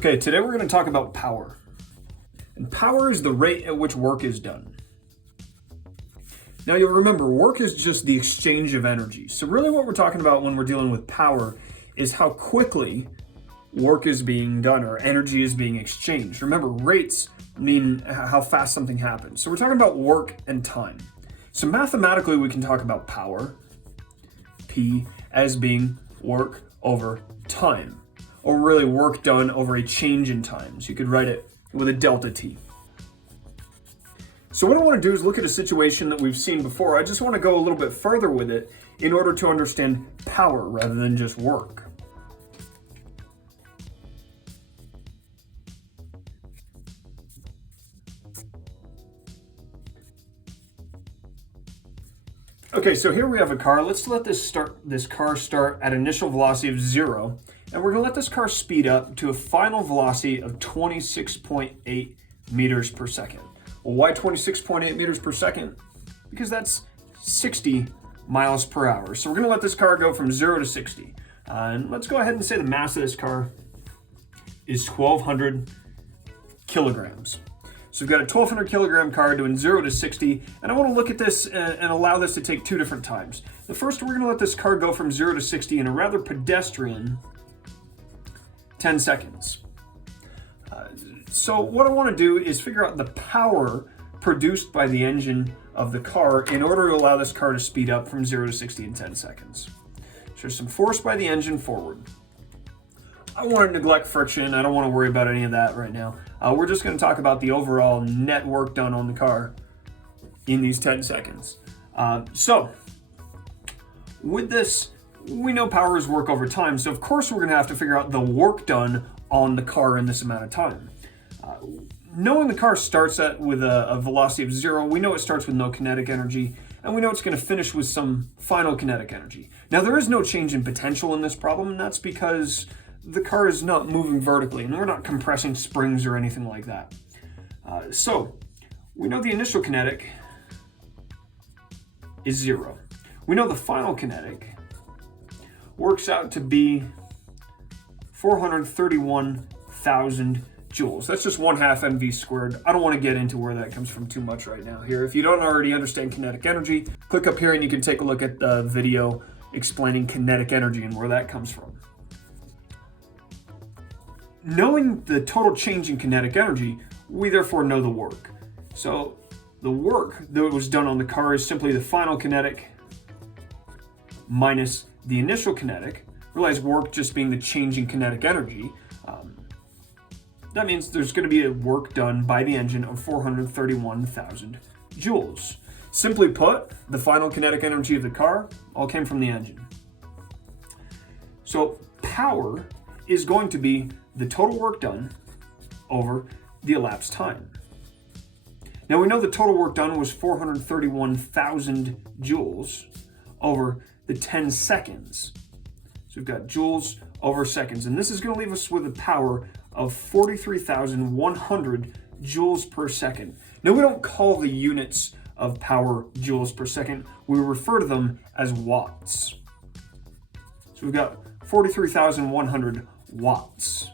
Okay, today we're going to talk about power. And power is the rate at which work is done. Now you'll remember, work is just the exchange of energy. So really what we're talking about when we're dealing with power is how quickly work is being done or energy is being exchanged. Remember, rates mean how fast something happens. So we're talking about work and time. So mathematically we can talk about power, P, as being work over time, or really work done over a change in time. So you could write it with a delta T. So what I want to do is look at a situation that we've seen before. I just want to go a little bit further with it in order to understand power rather than just work. Okay, so here we have a car. Let's let this car start at initial velocity of 0, and we're going to let this car speed up to a final velocity of 26.8 meters per second. Well, why 26.8 meters per second? Because that's 60 miles per hour. So we're going to let this car go from 0 to 60. And let's go ahead and say the mass of this car is 1,200 kilograms. So we've got a 1,200 kilogram car doing 0 to 60, and I want to look at this and allow this to take two different times. The first, we're going to let this car go from 0 to 60 in a rather pedestrian 10 seconds. So what I want to do is figure out the power produced by the engine of the car in order to allow this car to speed up from 0 to 60 in 10 seconds. So there's some force by the engine forward. I don't want to neglect friction. I don't want to worry about any of that right now. We're just going to talk about the overall net work done on the car in these 10 seconds. So with this, we know power is work over time. So of course we're going to have to figure out the work done on the car in this amount of time. Knowing the car starts with a velocity of 0, we know it starts with no kinetic energy, and we know it's going to finish with some final kinetic energy. Now there is no change in potential in this problem, and that's because the car is not moving vertically, and we're not compressing springs or anything like that. So we know the initial kinetic is 0. We know the final kinetic works out to be 431,000 joules. That's just 1/2 mv squared. I don't want to get into where that comes from too much right now here. If you don't already understand kinetic energy, click up here and you can take a look at the video explaining kinetic energy and where that comes from. Knowing the total change in kinetic energy, we therefore know the work. So the work that was done on the car is simply the final kinetic minus the initial kinetic. Realize work just being the change in kinetic energy. That means there's going to be a work done by the engine of 431,000 joules. Simply put, the final kinetic energy of the car all came from the engine. So power is going to be the total work done over the elapsed time. Now we know the total work done was 431,000 joules over the 10 seconds. So we've got joules over seconds, and this is going to leave us with a power of 43,100 joules per second. Now we don't call the units of power joules per second, we refer to them as watts. So we've got 43,100 watts.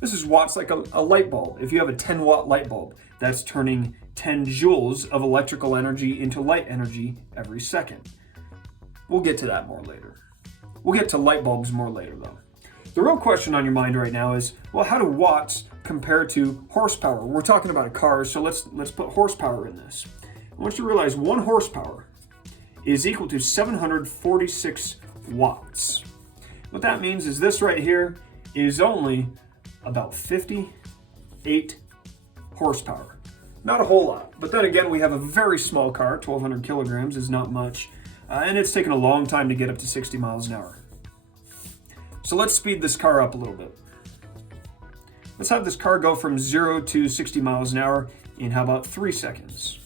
This is watts like a light bulb. If you have a 10 watt light bulb, that's turning 10 joules of electrical energy into light energy every second. We'll get to that more later. We'll get to light bulbs more later though. The real question on your mind right now is, well, how do watts compare to horsepower? We're talking about a car, so let's put horsepower in this. I want you to realize 1 horsepower is equal to 746 watts. What that means is this right here is only about 58 horsepower. Not a whole lot, but then again, we have a very small car. 1,200 kilograms is not much, and it's taken a long time to get up to 60 miles an hour. So let's speed this car up a little bit. Let's have this car go from 0 to 60 miles an hour in how about 3 seconds.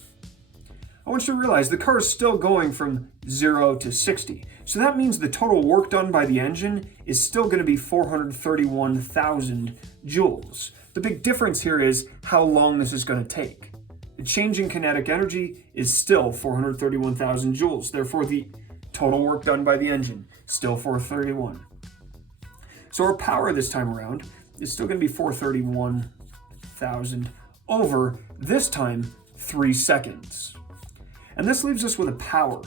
I want you to realize the car is still going from 0 to 60. So that means the total work done by the engine is still going to be 431,000 joules. The big difference here is how long this is going to take. The change in kinetic energy is still 431,000 joules. Therefore, the total work done by the engine, still 431. So our power this time around is still going to be 431,000 over, this time, 3 seconds. And this leaves us with a power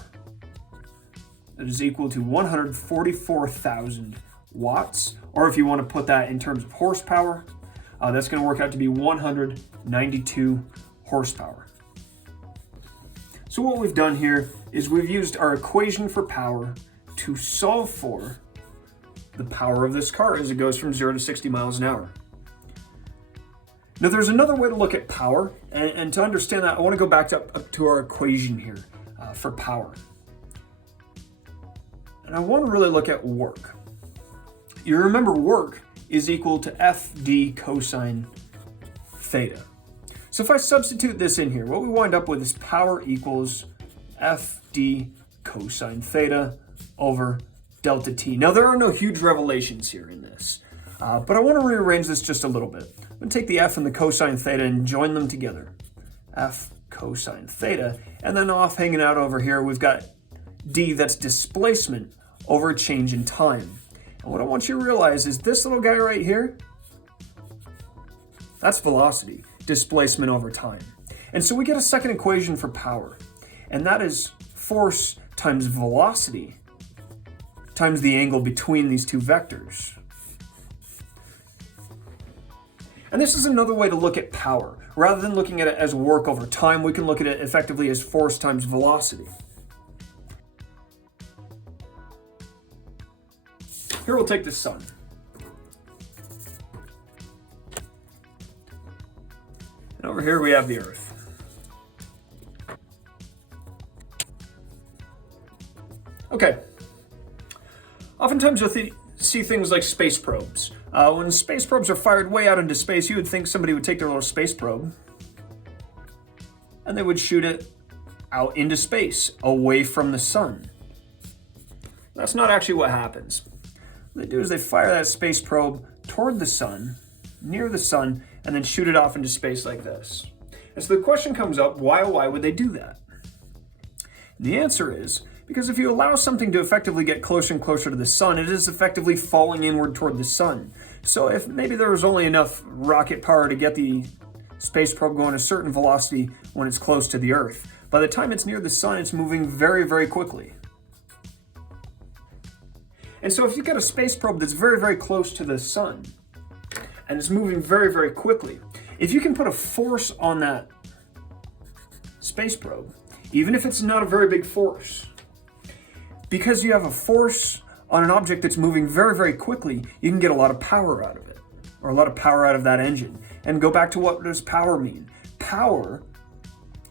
that is equal to 144,000 watts, or if you want to put that in terms of horsepower, that's going to work out to be 192 horsepower. So what we've done here is we've used our equation for power to solve for the power of this car as it goes from 0 to 60 miles an hour. Now there's another way to look at power, and to understand that I want to go back up to our equation here for power. And I want to really look at work. You remember work is equal to FD cosine theta. So if I substitute this in here, what we wind up with is power equals FD cosine theta over delta T. Now there are no huge revelations here in this, but I want to rearrange this just a little bit. I'm going to take the F and the cosine theta and join them together. F cosine theta, and then off hanging out over here, we've got D, that's displacement over a change in time. And what I want you to realize is this little guy right here, that's velocity, displacement over time. And so we get a second equation for power, and that is force times velocity times the angle between these two vectors. And this is another way to look at power. Rather than looking at it as work over time, we can look at it effectively as force times velocity. Here we'll take the sun. And over here we have the Earth. Okay. Oftentimes you'll see things like space probes. When space probes are fired way out into space, you would think somebody would take their little space probe and they would shoot it out into space, away from the sun. That's not actually what happens. What they do is they fire that space probe toward the sun, near the sun, and then shoot it off into space like this. And so the question comes up, why would they do that? The answer is, because if you allow something to effectively get closer and closer to the sun, it is effectively falling inward toward the sun. So if maybe there was only enough rocket power to get the space probe going a certain velocity when it's close to the Earth, by the time it's near the sun, it's moving very, very quickly. And so if you've got a space probe that's very, very close to the sun, and it's moving very, very quickly, if you can put a force on that space probe, even if it's not a very big force, because you have a force on an object that's moving very, very quickly, you can get a lot of power out of it, or a lot of power out of that engine. And go back to, what does power mean? Power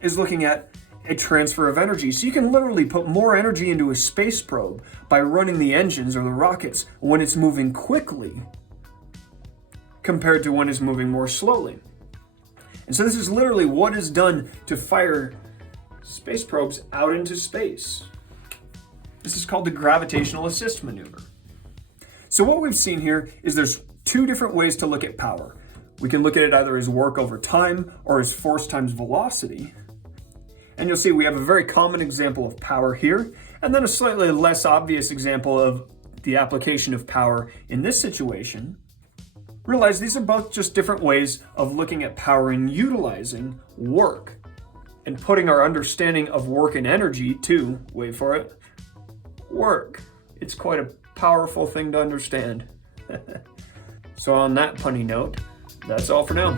is looking at a transfer of energy. So you can literally put more energy into a space probe by running the engines or the rockets when it's moving quickly compared to when it's moving more slowly. And so this is literally what is done to fire space probes out into space. This is called the gravitational assist maneuver. So what we've seen here is there's two different ways to look at power. We can look at it either as work over time or as force times velocity. And you'll see we have a very common example of power here, and then a slightly less obvious example of the application of power in this situation. Realize these are both just different ways of looking at power and utilizing work and putting our understanding of work and energy to, wait for it, work. It's quite a powerful thing to understand. So on that punny note, that's all for now.